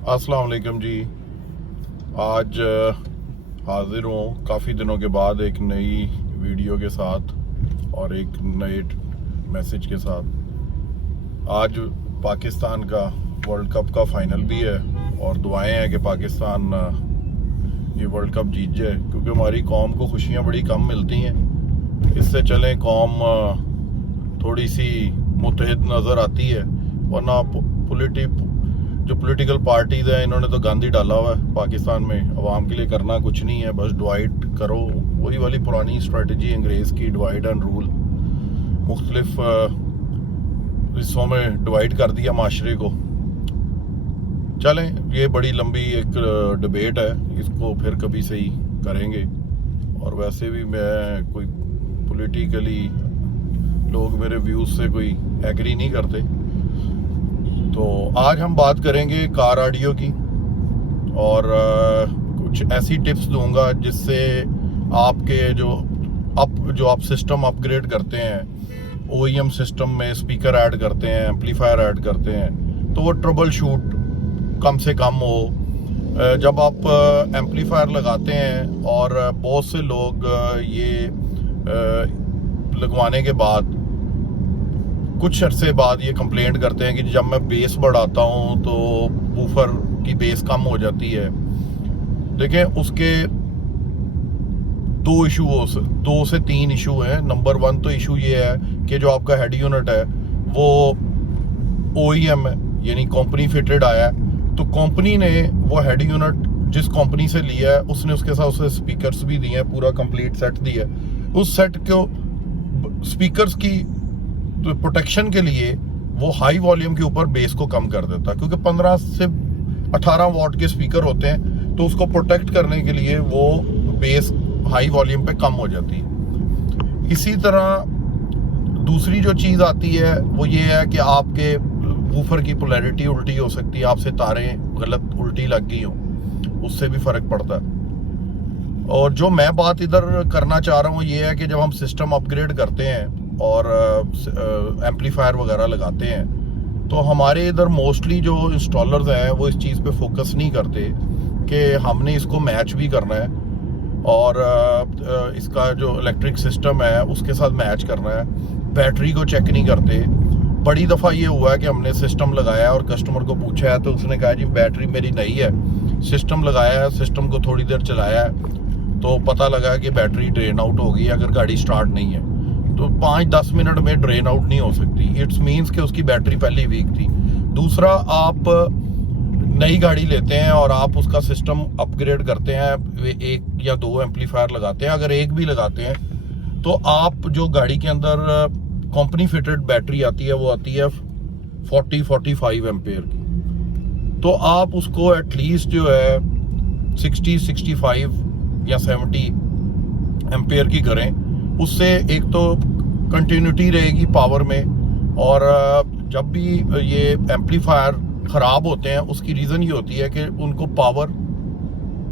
अस्सलाम वालेकुम जी। आज हाजिर हूँ काफ़ी दिनों के बाद एक नई वीडियो के साथ और एक नए मैसेज के साथ। आज पाकिस्तान का वर्ल्ड कप का फाइनल भी है और दुआएं हैं कि पाकिस्तान ये वर्ल्ड कप जीत जाए, क्योंकि हमारी कौम को खुशियाँ बड़ी कम मिलती हैं। इससे चलें कौम थोड़ी सी मुत्तहिद नज़र आती है, वरना जो पॉलिटिकल पार्टीज हैं इन्होंने तो गांधी डाला हुआ है पाकिस्तान में। अवाम के लिए करना कुछ नहीं है, बस डिवाइड करो। वही वाली पुरानी स्ट्रेटजी अंग्रेज़ की, डिवाइड एंड रूल। मुख्तलिफ हिस्सों में डिवाइड कर दिया माशरे को। चलें, ये बड़ी लंबी एक डिबेट है, इसको फिर कभी सही करेंगे। और वैसे भी मैं कोई पॉलिटिकली लोग मेरे व्यूज़ से कोई एग्री नहीं करते। तो आज हम बात करेंगे कार ऑडियो की और कुछ ऐसी टिप्स दूंगा जिससे आपके जो आप सिस्टम अपग्रेड करते हैं, ओईएम सिस्टम में स्पीकर ऐड करते हैं, एम्पलीफायर ऐड करते हैं, तो वो ट्रबल शूट कम से कम हो। जब आप एम्पलीफायर लगाते हैं और बहुत से लोग ये लगवाने के बाद कुछ अरसे बाद ये कंप्लेंट करते हैं कि जब मैं बेस बढ़ाता हूँ तो वूफर की बेस कम हो जाती है। देखें, उसके दो से तीन इशू हैं। नंबर 1 तो इशू ये है कि जो आपका हेड यूनिट है वो ओईएम है, यानी कंपनी फिटेड आया है। तो कंपनी ने वो हेड यूनिट जिस कंपनी से लिया है उसने उसके साथ उसे स्पीकर्स भी दिए हैं, पूरा कंप्लीट सेट दिया है। उस सेट को स्पीकर्स की तो प्रोटेक्शन के लिए वो हाई वॉल्यूम के ऊपर बेस को कम कर देता है, क्योंकि 15 से 18 वॉट के स्पीकर होते हैं, तो उसको प्रोटेक्ट करने के लिए वो बेस हाई वॉल्यूम पे कम हो जाती है। इसी तरह दूसरी जो चीज़ आती है वो ये है कि आपके वूफर की पोलैरिटी उल्टी हो सकती है, आपसे तारें गलत उल्टी लग गई हो, उससे भी फर्क पड़ता है। और जो मैं बात इधर करना चाह रहा हूँ ये है कि जब हम सिस्टम अपग्रेड करते हैं और एम्पलीफायर वगैरह लगाते हैं, तो हमारे इधर मोस्टली जो इंस्टॉलर्स हैं वो इस चीज़ पे फोकस नहीं करते कि हमने इसको मैच भी करना है और इसका जो इलेक्ट्रिक सिस्टम है उसके साथ मैच करना है। बैटरी को चेक नहीं करते। बड़ी दफ़ा ये हुआ है कि हमने सिस्टम लगाया और कस्टमर को पूछा है तो उसने कहा जी बैटरी मेरी नई है, सिस्टम लगाया है, सिस्टम को थोड़ी देर चलाया है तो पता लगा कि बैटरी ड्रेन आउट हो गई अगर गाड़ी स्टार्ट नहीं है। तो 5-10 मिनट में ड्रेन आउट नहीं हो सकती। इट्स मीन्स कि उसकी बैटरी पहले वीक थी। दूसरा, आप नई गाड़ी लेते हैं और आप उसका सिस्टम अपग्रेड करते हैं, 1 या 2 एम्पलीफायर लगाते हैं। अगर एक भी लगाते हैं तो आप जो गाड़ी के अंदर कंपनी फिटेड बैटरी आती है वो आती है 40-45 एम्पेयर की, तो आप उसको एटलीस्ट जो है 60-65 या 70 एम्पेयर की करें। उससे एक तो कंटिन्यूटी रहेगी पावर में, और जब भी ये एम्पलीफायर ख़राब होते हैं उसकी रीज़न ये होती है कि उनको पावर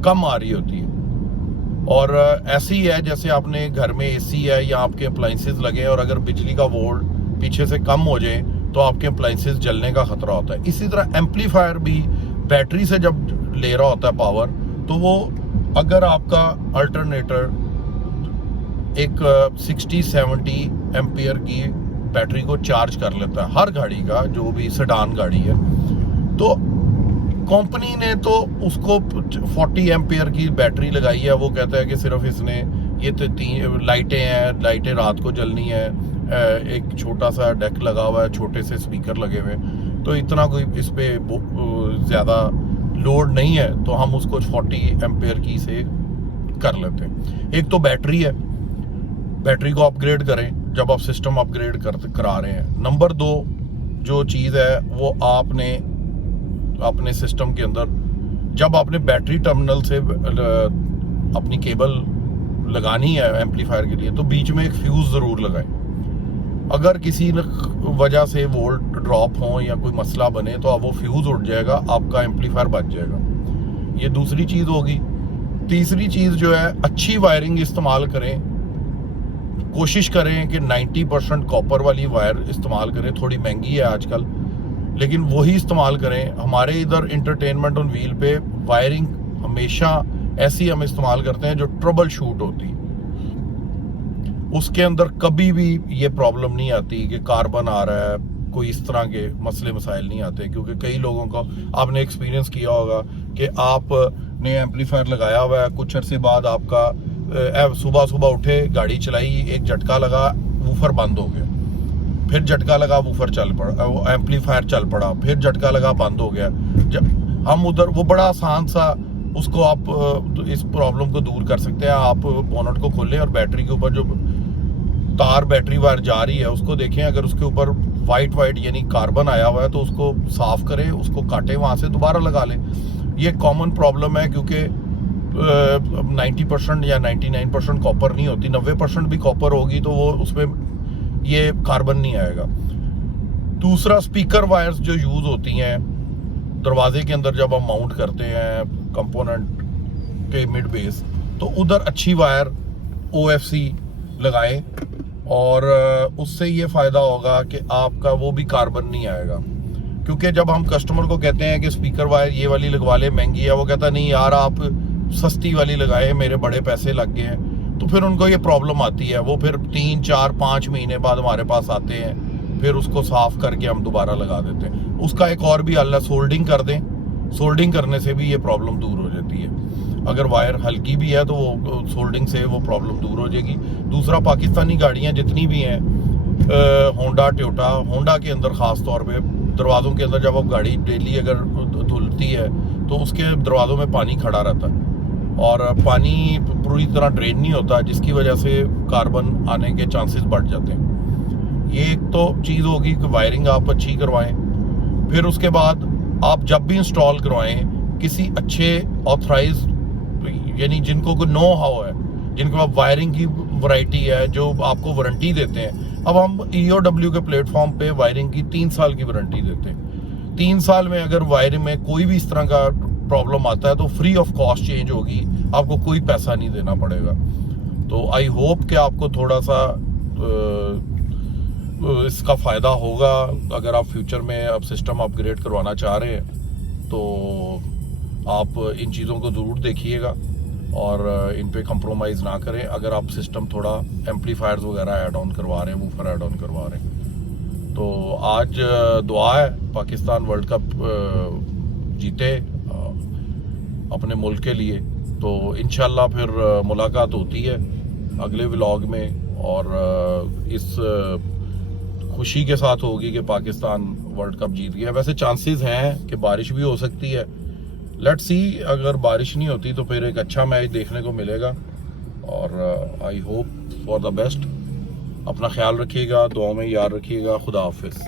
कम आ रही होती है। और ऐसे ही है जैसे आपने घर में एसी है या आपके अप्लाइंसेस लगे हैं और अगर बिजली का वोल्ट पीछे से कम हो जाए तो आपके अप्लाइंसेस जलने का खतरा होता है। इसी तरह एम्पलीफायर भी बैटरी से जब ले रहा होता है पावर, तो वो अगर आपका अल्टरनेटर एक 60-70 एम्पियर की बैटरी को चार्ज कर लेता है, हर गाड़ी का जो भी सेडान गाड़ी है, तो कंपनी ने तो उसको 40 एम्पियर की बैटरी लगाई है। वो कहता है कि सिर्फ इसने ये 3 लाइटें हैं, लाइटें रात को जलनी है, एक छोटा सा डेक लगा हुआ है, छोटे से स्पीकर लगे हुए, तो इतना कोई इस पे ज़्यादा लोड नहीं है, तो हम उसको 40 एम्पियर की से कर लेते हैं। एक तो बैटरी है, बैटरी को अपग्रेड करें जब आप सिस्टम अपग्रेड करा रहे हैं। नंबर 2 जो चीज़ है वो आपने अपने सिस्टम के अंदर जब आपने बैटरी टर्मिनल से अपनी केबल लगानी है एम्पलीफायर के लिए, तो बीच में एक फ्यूज़ ज़रूर लगाएं। अगर किसी वजह से वोल्ट ड्रॉप हो या कोई मसला बने तो अब वो फ्यूज़ उड़ जाएगा, आपका एम्पलीफायर बच जाएगा। ये दूसरी चीज़ होगी। तीसरी चीज़ जो है, अच्छी वायरिंग इस्तेमाल करें। कोशिश करें कि 90% कॉपर वाली वायर इस्तेमाल करें। थोड़ी महंगी है आजकल, लेकिन वही इस्तेमाल करें। हमारे इधर इंटरटेनमेंट ऑन व्हील पे वायरिंग हमेशा ऐसी हम इस्तेमाल करते हैं जो ट्रबल शूट होती, उसके अंदर कभी भी ये प्रॉब्लम नहीं आती कि कार्बन आ रहा है, कोई इस तरह के मसले मसाइल नहीं आते। क्योंकि कई लोगों को आपने एक्सपीरियंस किया होगा कि आपने एम्पलीफायर लगाया हुआ है, कुछ अरसे बाद आपका सुबह सुबह उठे, गाड़ी चलाई, एक झटका लगा, वूफर बंद हो गया, फिर झटका लगा, वूफर चल पड़ा, एम्पलीफायर चल पड़ा, फिर झटका लगा, बंद हो गया। जब हम उधर, वो बड़ा आसान सा, उसको आप इस प्रॉब्लम को दूर कर सकते हैं। आप बोनट को खोलें और बैटरी के ऊपर जो तार बैटरी वायर जा रही है उसको देखें, अगर उसके ऊपर वाइट यानी कार्बन आया हुआ है तो उसको साफ करें, उसको काटें, वहां से दोबारा लगा लें। ये कॉमन प्रॉब्लम है क्योंकि 90% या 99% कॉपर नहीं होती, 90% भी कॉपर होगी तो वो उसमें ये कार्बन नहीं आएगा। दूसरा, स्पीकर वायर्स जो यूज होती हैं दरवाजे के अंदर जब हम माउंट करते हैं कंपोनेंट के मिड बेस, तो उधर अच्छी वायर OFC लगाएं और उससे ये फायदा होगा कि आपका वो भी कार्बन नहीं आएगा। क्योंकि जब हम कस्टमर को कहते हैं कि स्पीकर वायर ये वाली लगवा ले, महंगी है, वो कहता नहीं यार आप सस्ती वाली लगाए, मेरे बड़े पैसे लग गए हैं, तो फिर उनको ये प्रॉब्लम आती है। वो फिर 3, 4, 5 महीने बाद हमारे पास आते हैं, फिर उसको साफ करके हम दोबारा लगा देते हैं। उसका एक और भी हल है, सोल्डिंग कर दें। सोल्डिंग करने से भी ये प्रॉब्लम दूर हो जाती है। अगर वायर हल्की भी है तो वो सोल्डिंग से वो प्रॉब्लम दूर हो जाएगी। दूसरा, पाकिस्तानी गाड़ियां जितनी भी हैं, होंडा, टोयोटा, होंडा के अंदर खास तौर पे दरवाज़ों के अंदर जब आप गाड़ी डेली अगर धुलती है तो उसके दरवाज़ों में पानी खड़ा रहता है और पानी पूरी तरह ड्रेन नहीं होता, जिसकी वजह से कार्बन आने के चांसेस बढ़ जाते हैं। ये एक तो चीज़ होगी कि वायरिंग आप अच्छी करवाएं। फिर उसके बाद आप जब भी इंस्टॉल करवाएं किसी अच्छे ऑथराइज, यानी जिनको कोई नो हाउ है, जिनको आप वायरिंग की वैरायटी है, जो आपको वारंटी देते हैं। अब हम EOW के प्लेटफॉर्म पे वायरिंग की 3 साल की वारंटी देते हैं। 3 साल में अगर वायरिंग में कोई भी इस तरह का प्रॉब्लम आता है तो फ्री ऑफ कॉस्ट चेंज होगी, आपको कोई पैसा नहीं देना पड़ेगा। तो आई होप कि आपको थोड़ा सा इसका फ़ायदा होगा। अगर आप फ्यूचर में अब सिस्टम अपग्रेड करवाना चाह रहे हैं तो आप इन चीज़ों को ज़रूर देखिएगा और इन पे कंप्रोमाइज़ ना करें। अगर आप सिस्टम थोड़ा एम्पलीफायर्स वगैरह ऐड ऑन करवा रहे हैं, वूफर ऐड ऑन करवा रहे हैं, तो आज दुआ है पाकिस्तान वर्ल्ड कप जीते अपने मुल्क के लिए। तो इंशाल्लाह फिर मुलाकात होती है अगले व्लॉग में और इस खुशी के साथ होगी कि पाकिस्तान वर्ल्ड कप जीत गया। वैसे चांसेस हैं कि बारिश भी हो सकती है, लेट्स सी। अगर बारिश नहीं होती तो फिर एक अच्छा मैच देखने को मिलेगा और I hope for the best. अपना ख्याल रखिएगा, दुआ में याद रखिएगा। खुदा हाफिज़।